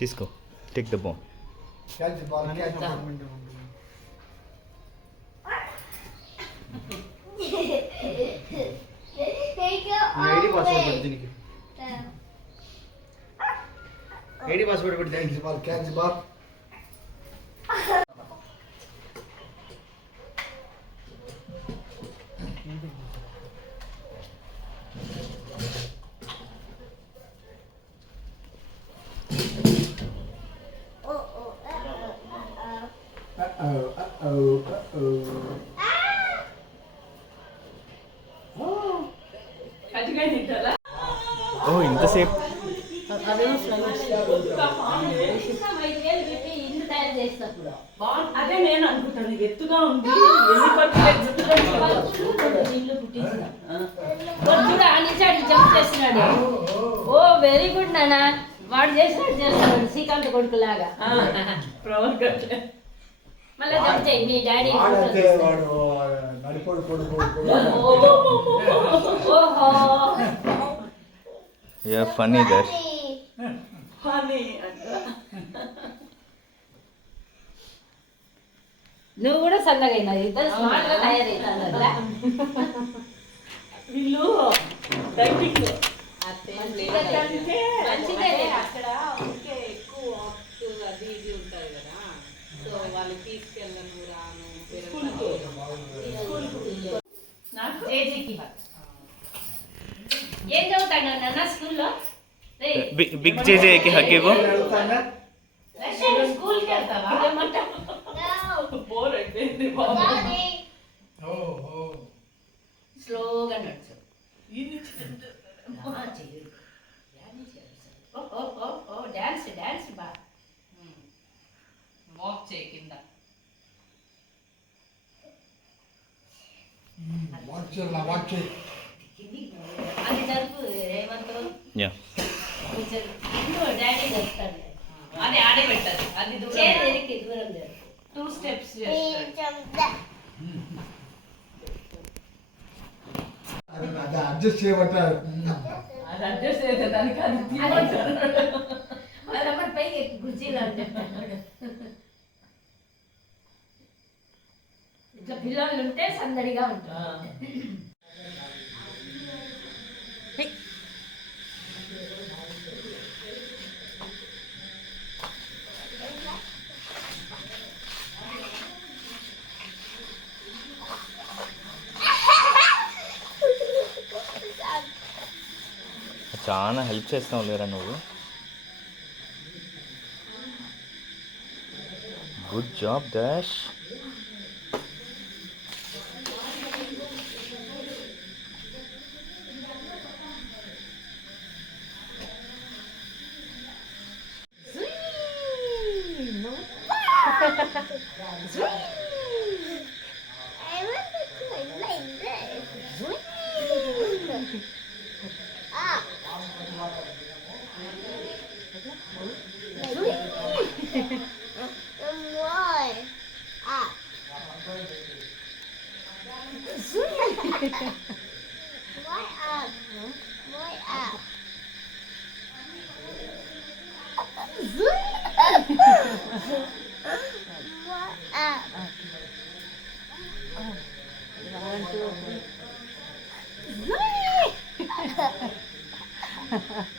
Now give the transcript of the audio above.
తీసుకో, take the ball. ID password పెట్టి thanks ball catch ball. ఓ ఇంతసేపు అదే నేను అనుకుంటాను, ఎత్తుగా ఉంది చేస్తున్నాడు. ఓ వెరీ గుడ్ నానా, వాడు చేసినట్టు చేస్తున్నాడు శ్రీకాంత్ కొడుకులాగా. మళ్ళీ జంప్ చేయి, మీ డాడీ. ఓహో యా ఫన్నీ దర్. నువ్వు కూడా సన్నగా అయినావు, ఇద్దరు స్మార్ట్ గా తయారైతాను కదా వీళ్ళు. డైటింగ్ అక్కడ ఊరికే ఎక్కువ వాక్ అది ఇది ఉంటారు కదా, సో వాళ్ళు తీసుకెళ్ళను రాను ఏం చదువుతాడు నాన్న స్కూల్లో? బిగ్ జేజేకి హగ్ ఇవ్వు. స్కూల్కి వెళ్తావా? బోర్ అయిపోయింది. స్లోగా నడుచు. డాన్స్ డాన్స్ బా. వాక్ చేయి కింద. అది జరుపు ఏమంటారు, డాడీ జరుపుతాడు. అది ఆడే పెట్టాలి, అది దూరం దూరం 2 steps చేస్తాడు. అడ్జస్ట్ చేయబట్టారు. అది అడ్జస్ట్ అయితే దానికి అది పైకి గుజ్జీలు అని చెప్తాడు. ఇట్లా పిల్లలు ఉంటే సందడిగా ఉంటారు. చాలా హెల్ప్ చేస్తావు లేరా నువ్వు. Good job dash. What?